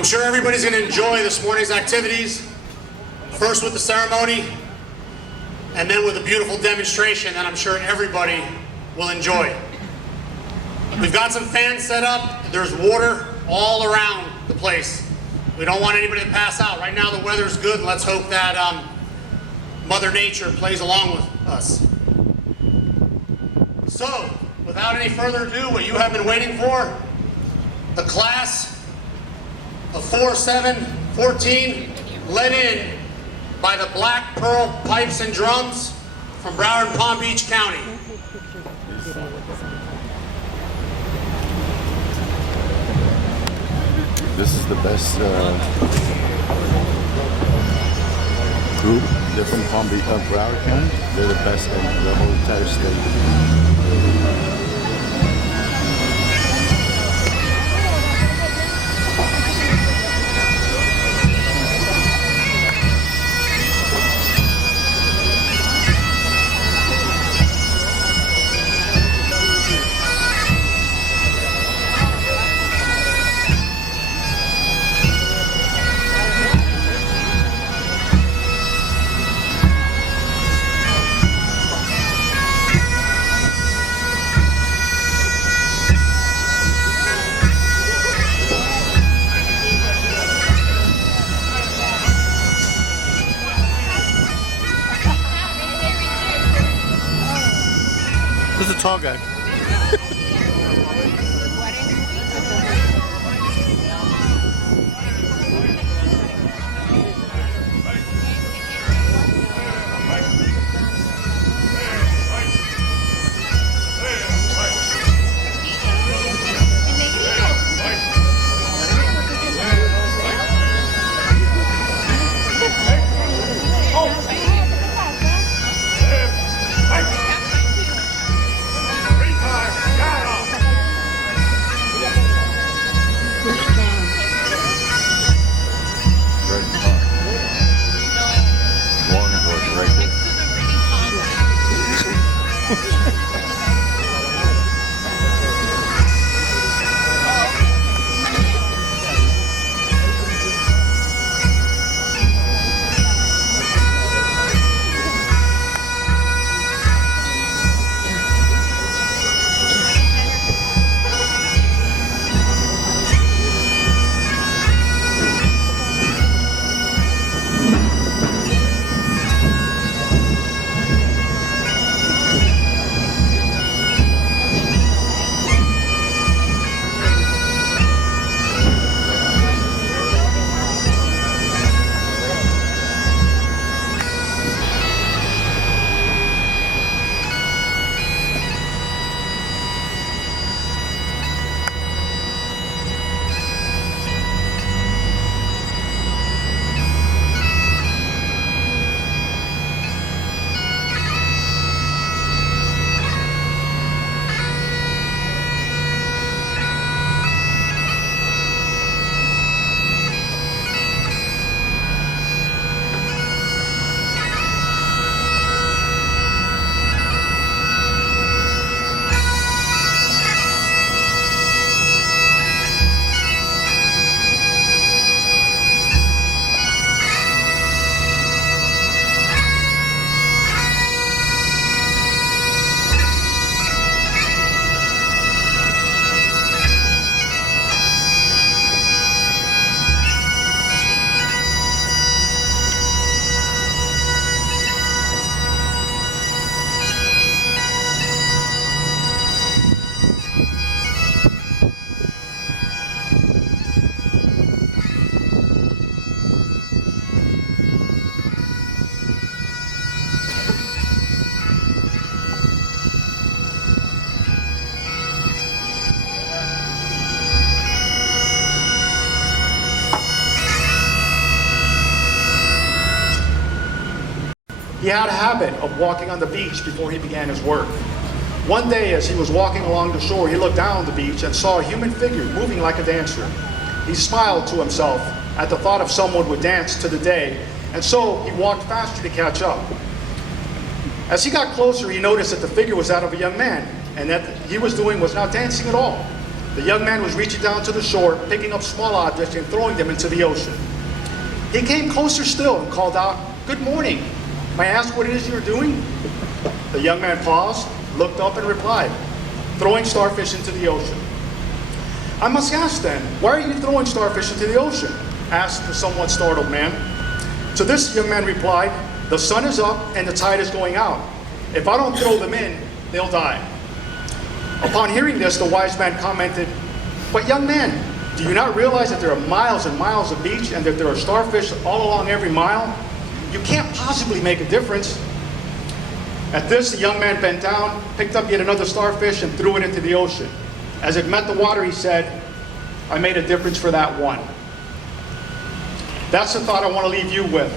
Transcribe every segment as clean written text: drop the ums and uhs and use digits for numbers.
I'm sure everybody's going to enjoy this morning's activities, first with the ceremony, and then with a beautiful demonstration that I'm sure everybody will enjoy. We've got some fans set up. There's water all around the place. We don't want anybody to pass out. Right now the weather's good. Let's hope that Mother Nature plays along with us. So, without any further ado, what you have been waiting for, the class of 4-7-14, led in by the Black Pearl Pipes and Drums from Broward and Palm Beach County. This is the best group. They're from Palm Beach, Broward County. They're the best in the whole entire state. Who's the tall guy? He had a habit of walking on the beach before he began his work. One day, as he was walking along the shore, he looked down on the beach and saw a human figure moving like a dancer. He smiled to himself at the thought of someone would dance to the day, and so he walked faster to catch up. As he got closer, he noticed that the figure was that of a young man, and that he was doing was not dancing at all. The young man was reaching down to the shore, picking up small objects and throwing them into the ocean. He came closer still and called out, "Good morning. May I ask what it is you're doing?" The young man paused, looked up and replied, "Throwing starfish into the ocean." "I must ask then, why are you throwing starfish into the ocean?" asked the somewhat startled man. To this, the young man replied, "The sun is up and the tide is going out. If I don't throw them in, they'll die." Upon hearing this, the wise man commented, "But young man, do you not realize that there are miles and miles of beach and that there are starfish all along every mile? You can't possibly make a difference." At this, the young man bent down, picked up yet another starfish and threw it into the ocean. As it met the water, he said, "I made a difference for that one." That's the thought I want to leave you with.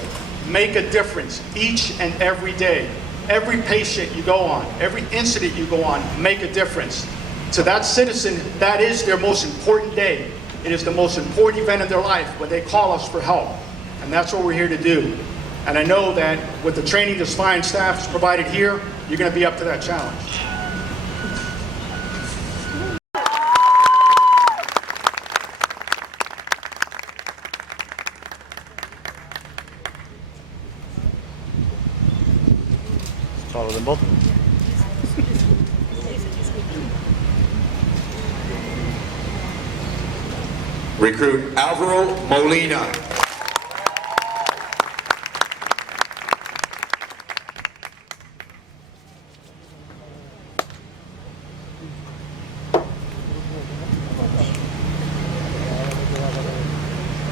Make a difference each and every day. Every patient you go on, every incident you go on, make a difference. To that citizen, that is their most important day. It is the most important event in their life when they call us for help. And that's what we're here to do. And I know that with the training this fine staff has provided here, you're going to be up to that challenge. Follow them both. Recruit Alvaro Molina.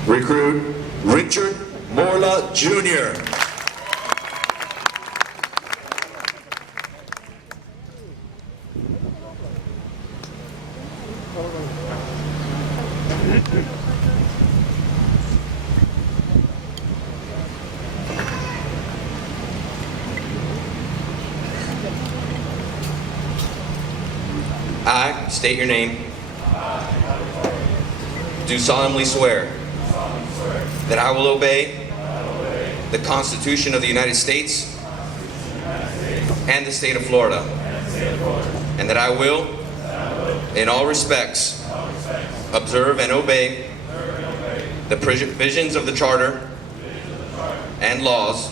Recruit Richard Morla Jr. I state your name. Do solemnly swear that I will obey the Constitution of the United States and the state of Florida, and that I will, in all respects, observe and obey the provisions of the Charter and laws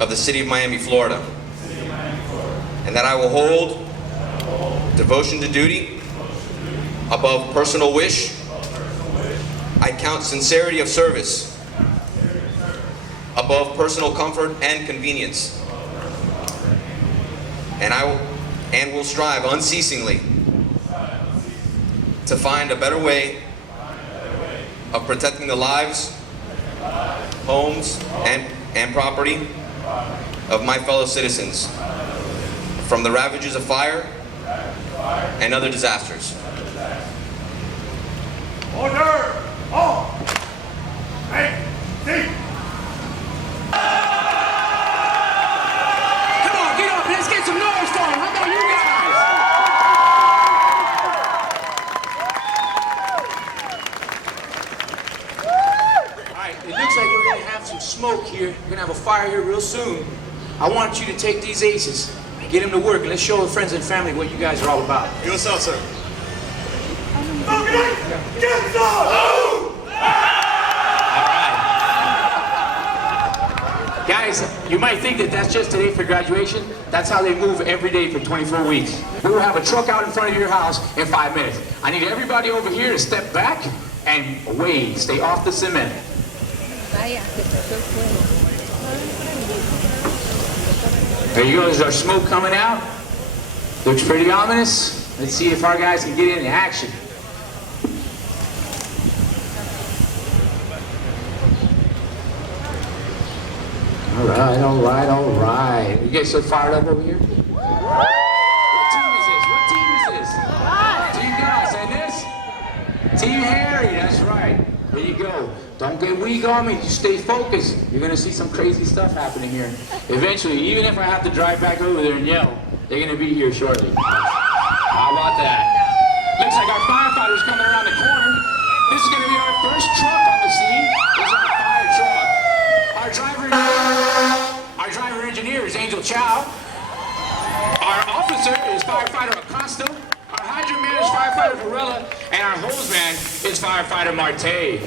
of the City of Miami, Florida, and that I will hold devotion to duty above personal wish. I count sincerity of service above personal comfort and convenience, and will strive unceasingly to find a better way of protecting the lives, homes, and property of my fellow citizens from the ravages of fire and other disasters. Order! All! Hey! See! Come on, get up! Let's get some noise for him! How about you guys? Alright, it looks like we're gonna have some smoke here. We're gonna have a fire here real soon. I want you to take these aces, get them to work, and let's show the friends and family what you guys are all about. Do us out, sir. Get some! Guys, you might think that that's just today for graduation. That's how they move every day for 24 weeks. We will have a truck out in front of your house in 5 minutes. I need everybody over here to step back and away. Stay off the cement. There you go. There's our smoke coming out. Looks pretty ominous. Let's see if our guys can get into action. All right, all right, all right. You guys so fired up over here? What team is this? What team is this? Team Gus, and this? Team Harry, that's right. There you go. Don't get weak on me. You stay focused. You're going to see some crazy stuff happening here. Eventually, even if I have to drive back over there and yell, they're going to be here shortly. How about that? Looks like our firefighter's coming around the corner. This is going to be our first truck on the scene. This is our fire truck. Our driver engineer is Angel Chow. Our officer is firefighter Acosta. Our hydrant man is firefighter Varela. And our hose-man is firefighter Marte.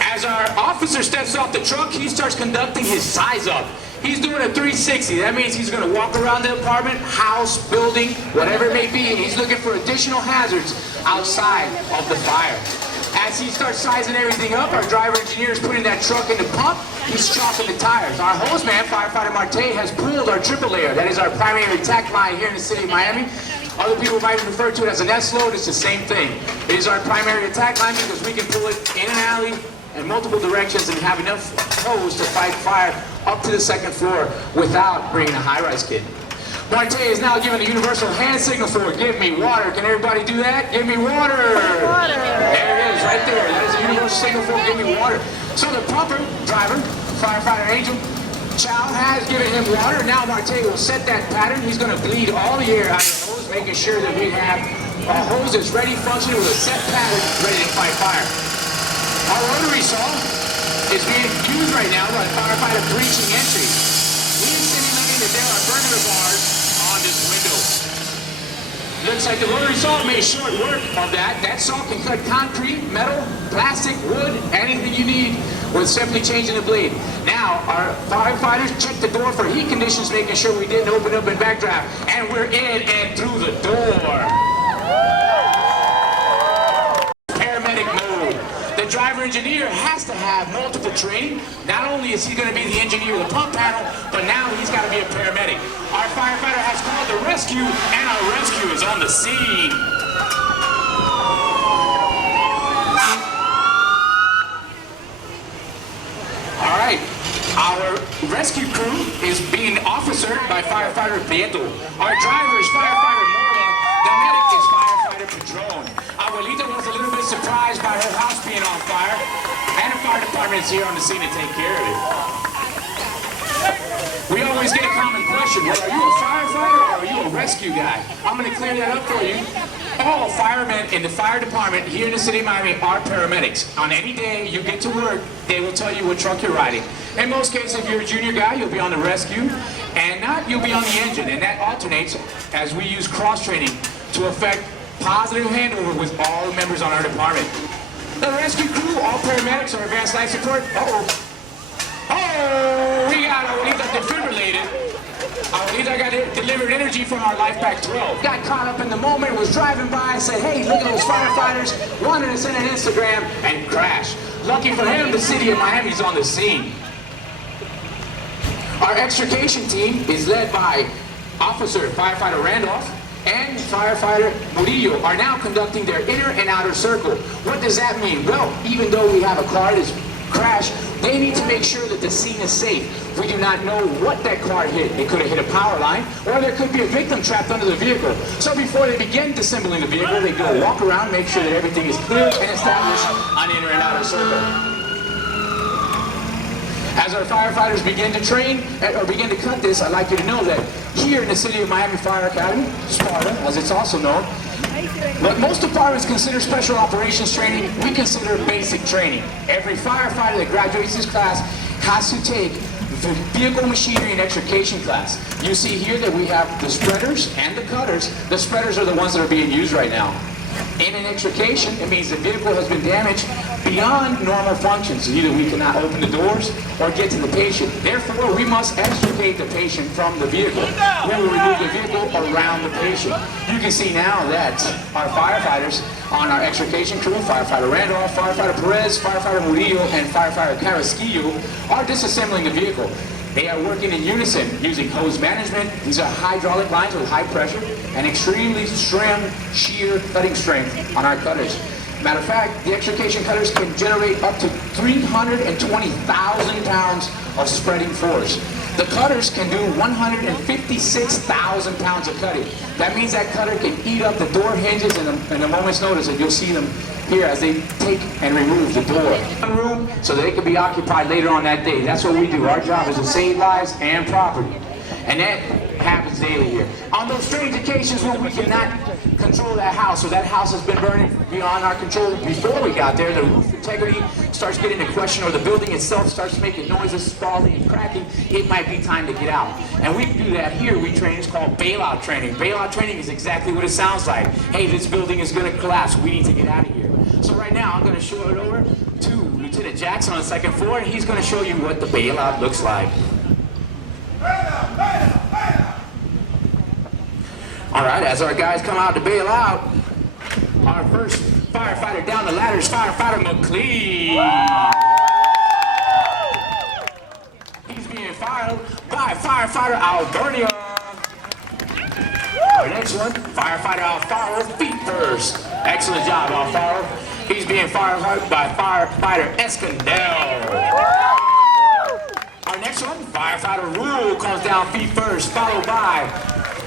As our officer steps off the truck, he starts conducting his size up. He's doing a 360. That means he's gonna walk around the apartment, house, building, whatever it may be, and he's looking for additional hazards outside of the fire. As he starts sizing everything up, our driver engineer is putting that truck in the pump, he's chalking the tires. Our hose man, firefighter Marte, has pulled our triple layer. That is our primary attack line here in the city of Miami. Other people might refer to it as an S-load, it's the same thing. It is our primary attack line because we can pull it in an alley in multiple directions and have enough hose to fight fire up to the second floor without bringing a high-rise kit. Marte is now giving the universal hand signal for give me water. Can everybody do that? Give me water. There it is, right there. That is a universal signal for give me water. So the pumper driver, firefighter Angel, Chow has given him water. Now Marte will set that pattern. He's going to bleed all the air out of the hose, making sure that we have a hose that's ready, functioning with a set pattern, ready to fight fire. Our rotary saw is being used right now by firefighter breaching entry. We are simulating that there are burner bars on this window. Looks like the rotary saw made short work of that. That saw can cut concrete, metal, plastic, wood, anything you need with simply changing the blade. Now, our firefighters checked the door for heat conditions, making sure we didn't open up in backdraft. And we're in and through the door. Paramedic mode. The driver engineer has to have multiple training. Not only is he going to be the engineer of the pump panel, but now he's got to be a paramedic. Our firefighter has called the rescue, and our rescue is on the scene. All right, our rescue crew is being officered by firefighter Prieto. Our driver is firefighter Morla. The medic is firefighter Padron. Abuelita was a little bit surprised by her house being on fire, and the fire department is here on the scene to take care of it. We always get a common question, well, are you a firefighter or are you a rescue guy? I'm going to clear that up for you. All firemen in the fire department here in the city of Miami are paramedics. On any day you get to work, they will tell you what truck you're riding. In most cases, if you're a junior guy, you'll be on the rescue, and not, you'll be on the engine, and that alternates as we use cross-training to affect positive handover with all the members on our department. The rescue crew, all paramedics, or advanced life support. Oh, we got Abuelita defibrillated. Abuelita got delivered energy from our Life Pack 12. Got caught up in the moment, was driving by, said, hey, look at those firefighters, wanted to send an Instagram, and crashed. Lucky for him, the city of Miami's on the scene. Our extrication team is led by Officer Firefighter Randolph and Firefighter Murillo are now conducting their inner and outer circle. What does that mean? Well, even though we have a car that's crashed, they need to make sure that the scene is safe. We do not know what that car hit. It could have hit a power line, or there could be a victim trapped under the vehicle. So before they begin disassembling the vehicle, they go walk around, make sure that everything is clear, and establish an inner and outer circle. As our firefighters begin to train, or begin to cut this, I'd like you to know that here in the City of Miami Fire Academy, Sparta, as it's also known, what most departments consider special operations training, we consider basic training. Every firefighter that graduates this class has to take the vehicle machinery and extrication class. You see here that we have the spreaders and the cutters. The spreaders are the ones that are being used right now. In an extrication, it means the vehicle has been damaged beyond normal functions. Either we cannot open the doors or get to the patient. Therefore, we must extricate the patient from the vehicle. We will remove the vehicle around the patient. You can see now that our firefighters on our extrication crew, Firefighter Randolph, Firefighter Perez, Firefighter Murillo, and Firefighter Carrasquillo are disassembling the vehicle. They are working in unison using hose management. These are hydraulic lines with high pressure and extremely trim, shear cutting strength on our cutters. Matter of fact, the extrication cutters can generate up to 320,000 pounds of spreading force. The cutters can do 156,000 pounds of cutting. That means that cutter can eat up the door hinges in a moment's notice, and you'll see them here as they take and remove the door. Room so they can be occupied later on that day. That's what we do. Our job is to save lives and property. And that happens daily here. On those strange occasions when we cannot control that house, or that house has been burning beyond our control before we got there, the roof integrity starts getting into question, or the building itself starts making noises, falling and cracking, it might be time to get out. And we do that here. We train, it's called bailout training. Bailout training is exactly what it sounds like. Hey, this building is going to collapse. We need to get out of here. So right now, I'm going to show it over to Lieutenant Jackson on the second floor, and he's going to show you what the bailout looks like. All right, as our guys come out to bail out, our first firefighter down the ladder is Firefighter McLean. He's being fired by Firefighter Alvernia. Our next one, Firefighter Alfaro, feet first. Excellent job, Alfaro. He's being fired by Firefighter Escondel. Our next one, Firefighter Rule, comes down feet first, followed by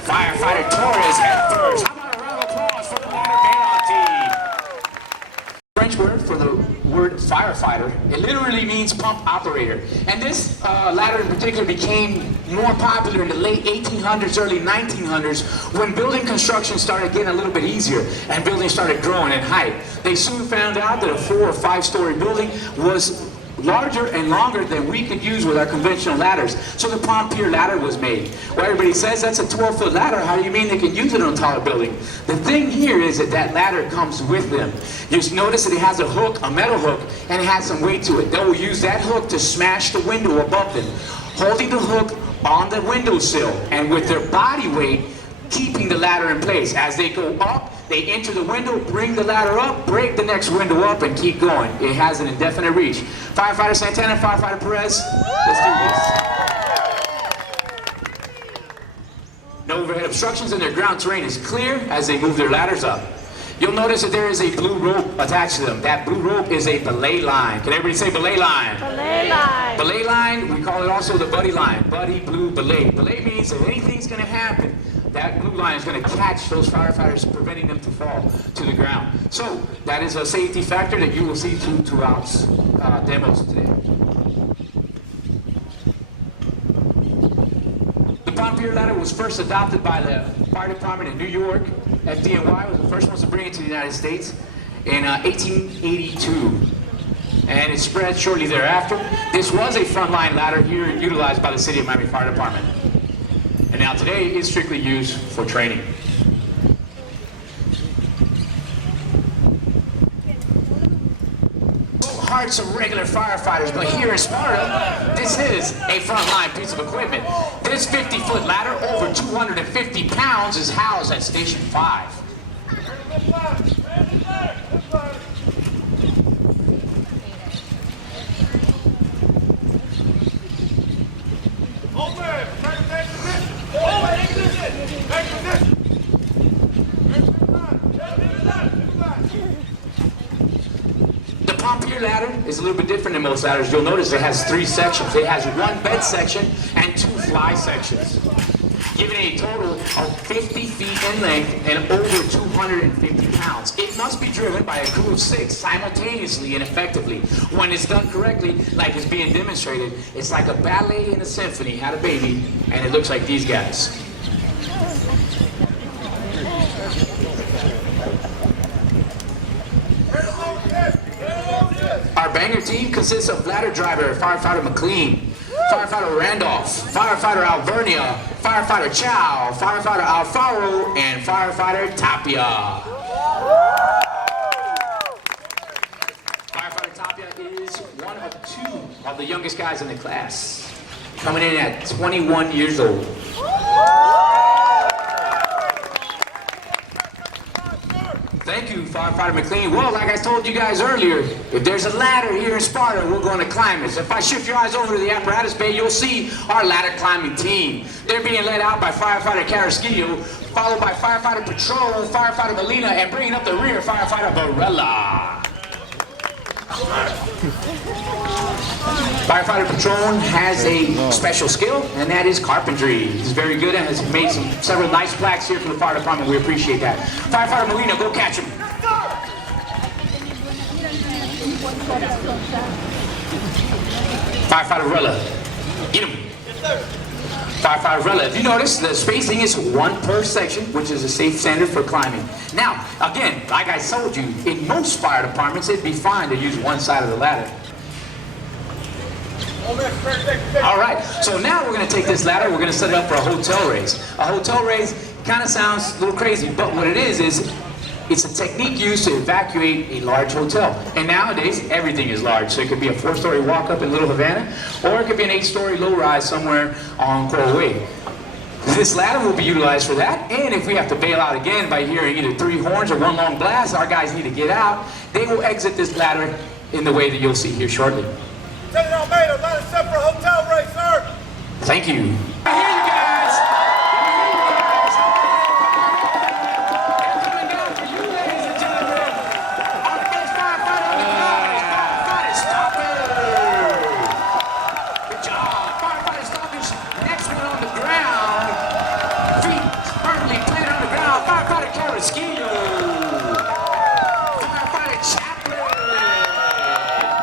Firefighter Torres head first. How about a round of applause for the ladder bailout team? French word for the word firefighter. It literally means pump operator. And this ladder in particular became more popular in the late 1800s, early 1900s, when building construction started getting a little bit easier and buildings started growing in height. They soon found out that a 4 or 5 story building was larger and longer than we could use with our conventional ladders. So the Pompier ladder was made. Well, everybody says that's a 12-foot ladder. How do you mean they can use it on a taller building? The thing here is that that ladder comes with them. Just notice that it has a hook, a metal hook, and it has some weight to it. They will use that hook to smash the window above them, holding the hook on the windowsill, and with their body weight, keeping the ladder in place. As they go up, they enter the window, bring the ladder up, break the next window up, and keep going. It has an indefinite reach. Firefighter Santana, Firefighter Perez, let's do this. No overhead obstructions, and their ground terrain is clear as they move their ladders up. You'll notice that there is a blue rope attached to them. That blue rope is a belay line. Can everybody say belay line? Belay line. Belay line, we call it also the buddy line. Buddy, blue, belay. Belay means that anything's going to happen, that blue line is going to catch those firefighters, preventing them to fall to the ground. So that is a safety factor that you will see throughout demos today. The Pompier ladder was first adopted by the fire department in New York. FDNY was the first ones to bring it to the United States in 1882. And it spread shortly thereafter. This was a frontline ladder here utilized by the City of Miami Fire Department. And now today it's strictly used for training. Hearts of regular firefighters, but here in Sparta, this is a frontline piece of equipment. This 50-foot ladder, over 250 pounds, is housed at Station 5. The Pompier ladder is a little bit different than most ladders. You'll notice it has 3 sections. It has 1 bed section and 2 fly sections, giving a total of 50 feet in length and over 250 pounds. It must be driven by a crew of 6 simultaneously and effectively. When it's done correctly, like it's being demonstrated, it's like a ballet and a symphony had a baby, and it looks like these guys. Our banger team consists of ladder driver Firefighter McLean, Firefighter Randolph, Firefighter Alvernia, Firefighter Chow, Firefighter Alfaro, and Firefighter Tapia. Firefighter Tapia is one of 2 of the youngest guys in the class, coming in at 21 years old. Thank you, Firefighter McLean. Well, like I told you guys earlier, if there's a ladder here in Sparta, we're going to climb it. So if I shift your eyes over to the apparatus bay, you'll see our ladder climbing team. They're being led out by Firefighter Carrasquillo, followed by Firefighter Patrol, Firefighter Molina, and bringing up the rear, Firefighter Varela. Firefighter Patron has a special skill, and that is carpentry. He's very good and has made several nice plaques here for the fire department. We appreciate that. Firefighter Molina, go catch him. Firefighter Varela, get him. Firefighter umbrella. If you notice, the spacing is 1 per section, which is a safe standard for climbing. Now, again, like I told you, in most fire departments, it'd be fine to use one side of the ladder. All right, so now we're going to take this ladder, we're going to set it up for a hotel raise. A hotel raise kind of sounds a little crazy, but what it is it's a technique used to evacuate a large hotel. And nowadays, everything is large. So it could be a 4-story walk-up in Little Havana, or it could be an 8-story low-rise somewhere on Coral Way. This ladder will be utilized for that, and if we have to bail out again by hearing either 3 horns or 1 long blast, our guys need to get out, they will exit this ladder in the way that you'll see here shortly. Lieutenant Almeida, ladder set for a hotel race, sir. Thank you. Here you guys! Coming down for you, ladies and gentlemen. Our first firefighter on the ground is Firefighter Stopper. Good job. Firefighter Stopper's next one on the ground. Feet firmly planted on the ground. Firefighter Carrasquillo. Firefighter Chaplin.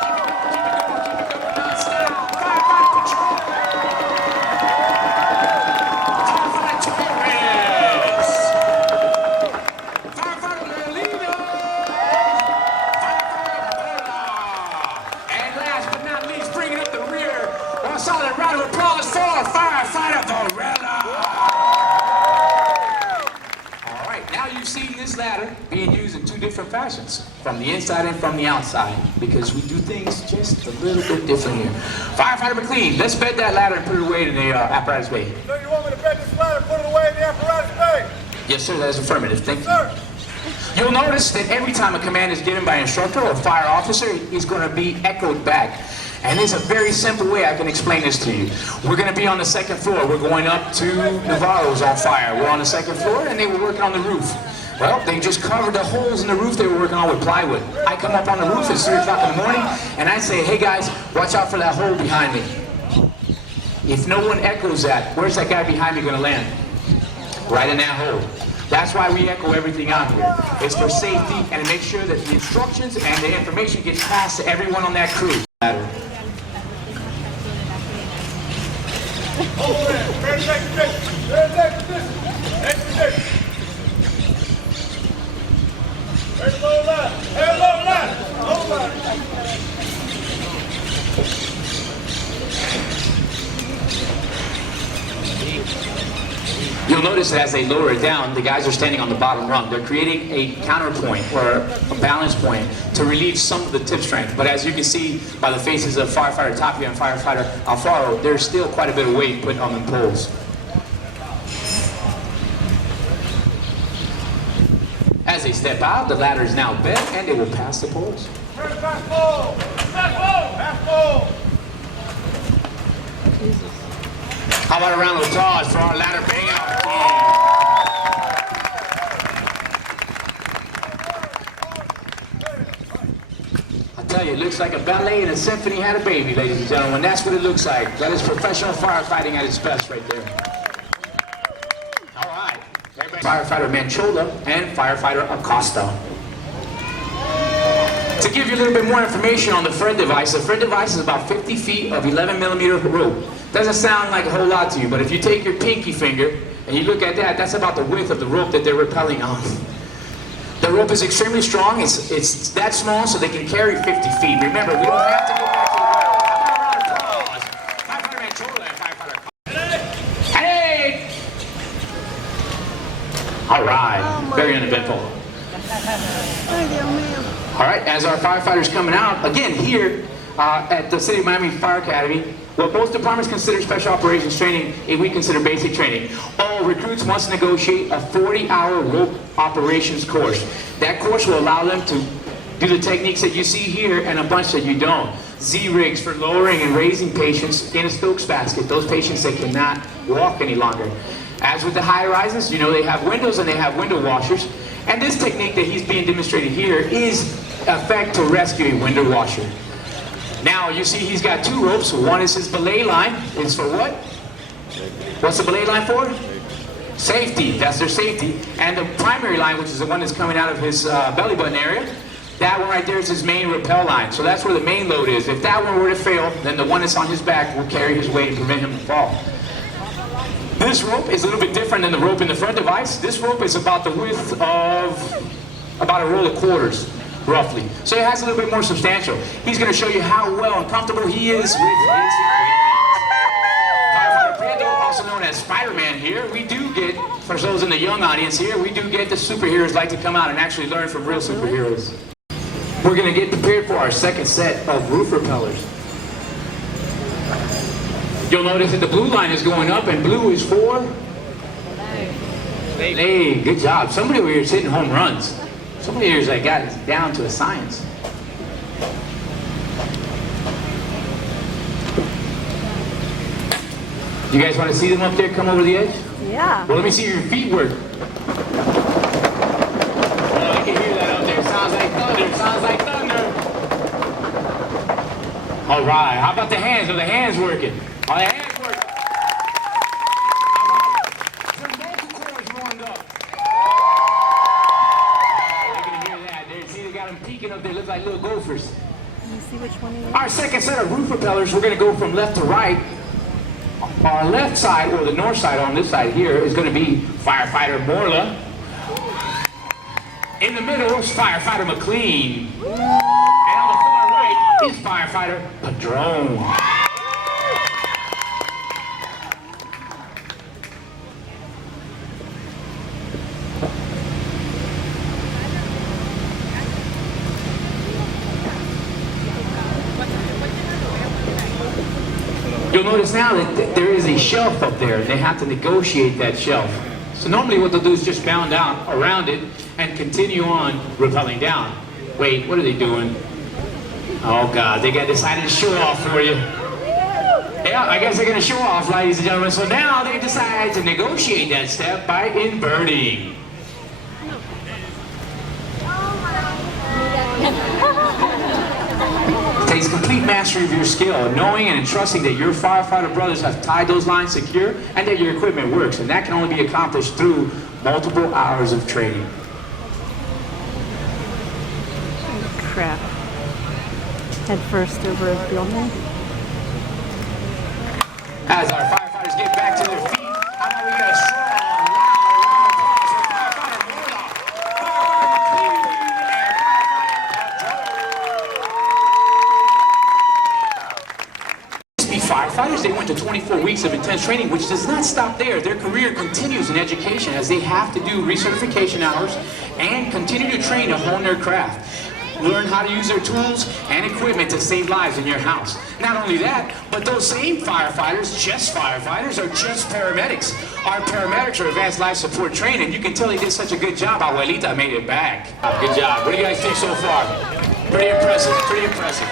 Keep it going, non-stop. Firefighter Patrol. Firefighter Torres. Firefighter Lolino. Firefighter Mola. And last but not least, bringing up the rear, a solid round of applause for Firefighter Varela. All right, now you've seen this ladder being used in 2 different fashions, from the inside and from the outside, because we do things just a little bit different here. Firefighter McLean, let's bed that ladder and put it away in the apparatus bay. So you want me to bed this ladder, put it away in the apparatus bay? Yes, sir, that is affirmative. Thank you. Sir. You'll notice that every time a command is given by an instructor or fire officer, it's going to be echoed back. And there's a very simple way I can explain this to you. We're going to be on the 2nd floor. We're going up to Navarro's on fire. We're on the 2nd floor, and they were working on the roof. Well, they just covered the holes in the roof they were working on with plywood. I come up on the roof at 3 o'clock in the morning, and I say, hey guys, watch out for that hole behind me. If no one echoes that, where's that guy behind me going to land? Right in that hole. That's why we echo everything out here. It's for safety and to make sure that the instructions and the information gets passed to everyone on that crew. Hold it. Very safe position. Very safe position. Next position. Very low ladder. Very low ladder. Low ladder. You'll notice that as they lower it down, the guys are standing on the bottom rung. They're creating a counterpoint or a balance point to relieve some of the tip strength. But as you can see by the faces of Firefighter Tapia and Firefighter Alfaro, there's still quite a bit of weight put on them poles. As they step out, the ladder is now bent and they will pass the poles. First pass pole. Pass pole. Pass pole. How about a round of applause for our ladder bang out team? I tell you, it looks like a ballet and a symphony had a baby, ladies and gentlemen. That's what it looks like. That is professional firefighting at its best right there. All right. Firefighter Manchola and Firefighter Acosta. To give you a little bit more information on the FRED device, the FRED device is about 50 feet of 11mm rope. Doesn't sound like a whole lot to you, but if you take your pinky finger and you look at that, that's about the width of the rope that they're rappelling on. The rope is extremely strong. It's that small so they can carry 50 feet. Remember, we don't have to go back to the ground. How about a round of applause? Firefighter Manchola and Firefighter. Hey! All right, very uneventful. All right, as our firefighters coming out, again here at the City of Miami Fire Academy, what most departments consider special operations training, we consider basic training. All recruits must negotiate a 40-hour rope operations course. That course will allow them to do the techniques that you see here and a bunch that you don't. Z-rigs for lowering and raising patients in a Stokes basket, those patients that cannot walk any longer. As with the high rises, you know they have windows and they have window washers. And this technique that he's being demonstrated here is effect to rescue a window washer. Now you see he's got 2 ropes. One is his belay line. It's for what? What's the belay line for? Safety. That's their safety. And the primary line, which is the one that's coming out of his belly button area, that one right there is his main rappel line. So that's where the main load is. If that one were to fail, then the one that's on his back will carry his weight and prevent him from fall. This rope is a little bit different than the rope in the front device. This rope is about the width of about a roll of quarters, roughly. So it has a little bit more substantial. He's going to show you how well and comfortable he is with his equipment. Firefighter Pedro, also known as Spider-Man here. We do get, for those in the young audience here, we do get the superheroes like to come out and actually learn from real superheroes. We're going to get prepared for our second set of roof repellers. You'll notice that the blue line is going up, and blue is for leg. Good job. Somebody over here is hitting home runs. Somebody here is like got it down to a science. You guys want to see them up there come over the edge? Yeah. Well, let me see your feet work. Oh, I can hear that up there. Sounds like thunder. Sounds like thunder. All right. How about the hands? Are the hands working? Are the hands working? Their vocal cords warmed up. Oh, they can hear that. See, they got them peeking up there. Look like little gophers. Can you see which one it is? Our second set of roof propellers, we're going to go from left to right. Our left side, or the north side on this side here, is going to be Firefighter Morla. In the middle is Firefighter McLean. And on the far right is Firefighter Padron. You'll notice now that there is a shelf up there, and they have to negotiate that shelf. So normally what they'll do is just bound down around it and continue on rappelling down. Wait, what are they doing? Oh God, they got decided to show off for you. Yeah, I guess they're gonna show off, ladies and gentlemen. So now they decide to negotiate that step by inverting. It takes complete mastery of your skill, knowing and trusting that your firefighter brothers have tied those lines secure and that your equipment works, and that can only be accomplished through multiple hours of training. Crap. Head first over a building. As our firefighters get back to their feet, how about we get a strong, loud round of applause for firefighter Firefighters, they went to 24 weeks of intense training, which does not stop there. Their career continues in education as they have to do recertification hours and continue to train to hone their craft. Learn how to use their tools and equipment to save lives in your house. Not only that, but those same firefighters, just firefighters, are just paramedics. Our paramedics are advanced life support trained, and you can tell they did such a good job. Abuelita made it back. Good job. What do you guys think so far? Pretty impressive, pretty impressive.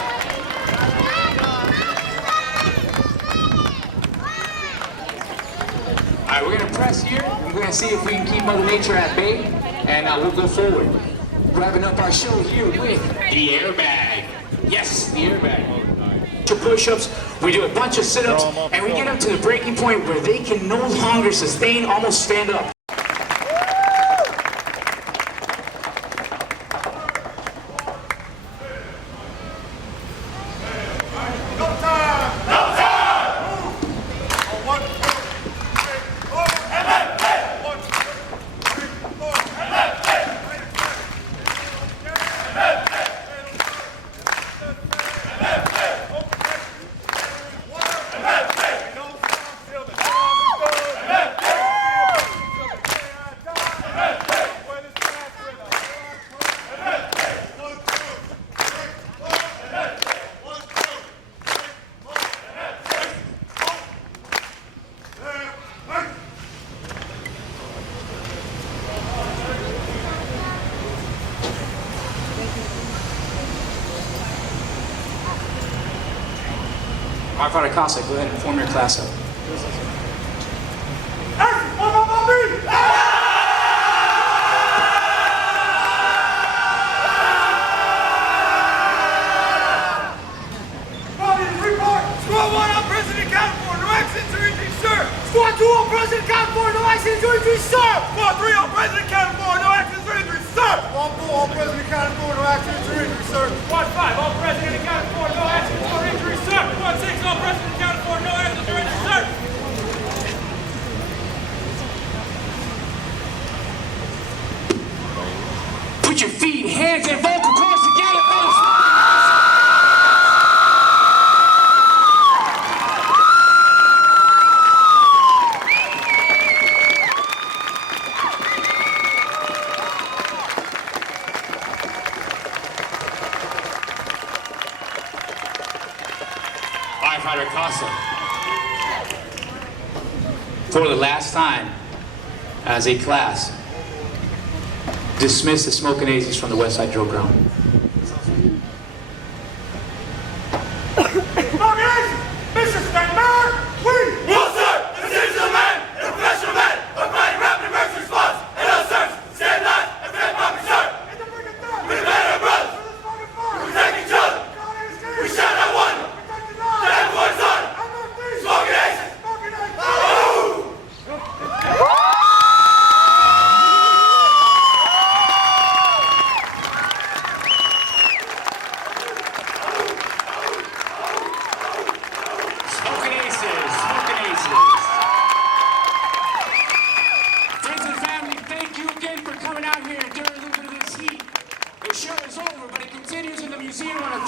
All right, we're gonna press here. We're gonna see if we can keep Mother Nature at bay, and we'll go forward. Wrapping up our show here with the airbag. Yes, the airbag. Push-ups, we do a bunch of sit-ups, and we get up to the breaking point where they can no longer sustain, almost stand up. Firefighter Casa, go ahead and form your class up. Squad 1 on President California, no accidents or injuries, sir. Squad 2 on President California, no accidents or injuries, sir. Squad 3 on President California, no accidents or injuries, sir. Squad 4 on President California, no accidents or injuries, sir. Squad 5 on President California, no accidents or injuries, sir. Squad 6 on President California, no accidents or injuries, sir. a last time, as a class, dismiss the Smoking Aces from the West Side Drill Ground. Mr. Steinmeier, we will serve the citizens of man and professional men of fighting rapid emergency response and other service. Stand alive and stand by and serve. With the man of brothers, we protect each other. We shout out one. To everyone's on. Smoking Aces. Smoking Aces, Smoking Aces. Friends and family, thank you again for coming out here and during a little bit of this heat. The show is over, but it continues in the museum on a